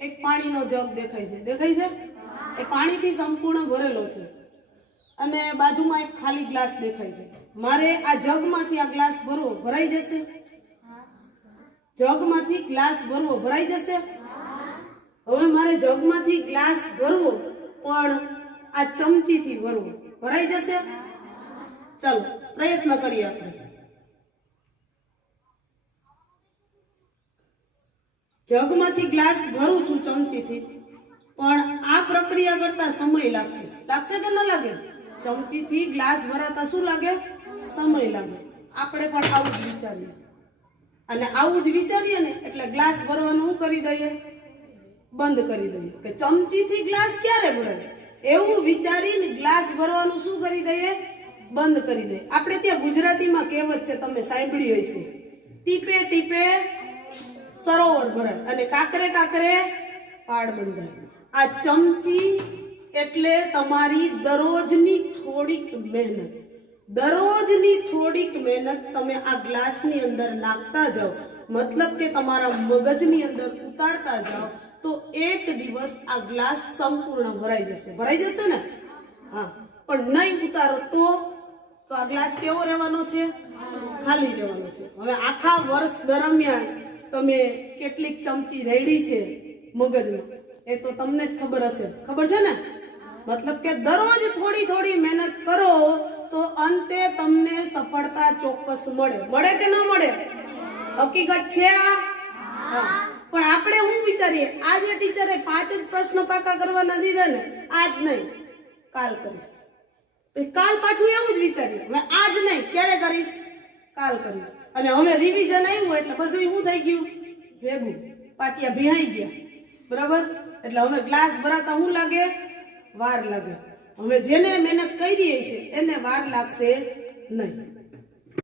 એક પાણીનો જગ દેખાય છે, દેખાય છે? એ પાણીથી સંપૂર્ણ ભરેલો છે અને બાજુમાં એક ખાલી ગ્લાસ દેખાય છે. મારે આ જગમાંથી આ ગ્લાસ ભરવો, ભરાઈ જશે? જગમાંથી ગ્લાસ ભરવો ભરાઈ જશે? હવે મારે જગમાંથી ગ્લાસ ભરવો પણ આ ચમચીથી ભરવો, ભરાઈ જશે? ચાલો પ્રયત્ન કરીએ આપણે. જગમાંથી ગ્લાસ ભરું છું ચમચીથી, પણ આ પ્રક્રિયા કરતા સમય લાગશે. લાગશે કે ન લાગે? ચમચીથી ગ્લાસ ભરાતા શું લાગે? સમય લાગે. આપણે પણ આવું જ વિચારીએ અને આવું જ વિચારીએ ને એટલે ગ્લાસ ભરવાનું શું કરી દઈએ? બંધ કરી દઈએ કે ચમચીથી ગ્લાસ ક્યારે ભરાય, એવું વિચારીને ગ્લાસ ભરવાનું શું કરી દઈએ? બંધ કરી દઈએ. આપણે ત્યાં ગુજરાતીમાં કહેવત છે, તમે સાંભળી હશે, ટીપે ટીપે સરોવર ભરાય અને કાકરે કાકરે પાળ બંધાય. આ ચમચી એટલે તમારી દરરોજની થોડીક મહેનત. દરરોજની થોડીક મહેનત તમે આ ગ્લાસની અંદર નાખતા જાઓ, મતલબ કે તમારા મગજની અંદર ઉતારતા જાઓ, તો એક દિવસ આ ગ્લાસ સંપૂર્ણ ભરાઈ જશે. ભરાઈ જશે ને? હા. પણ નહીં ઉતારો તો આ ગ્લાસ કેવો રહેવાનો છે? ખાલી રહેવાનો છે. હવે આખા વર્ષ દરમિયાન તમે કેટલીક ચમચી રેડી છે મગજમાં, એ તો તમને જ ખબર હશે. ખબર છે ને? મતલબ કે દરરોજ થોડી થોડી મહેનત કરો તો અંતે તમને સફળતા ચોક્કસ મળે. મળે કે ન મળે? હકીકત છે આ. હા. પણ આપણે શું વિચારીએ? આજે ટીચરે 5 જ પ્રશ્ન પાકા કરવાના દીધા ને, આજ નહીં કાલ કરીશ. કાલ પાછું એવું જ વિચારીએ, હવે આજ નહીં ક્યારે કરીશ? કાલ કરીશ. અને હવે રિવિઝન આવ્યું એટલે બધું શું થઈ ગયું? ભેગું, પાટિયા ભીહાઈ ગયા. બરાબર? એટલે હવે ગ્લાસ ભરાતા શું લાગે? વાર લાગે. હવે જેને મહેનત કરી છે એને વાર લાગશે નહીં.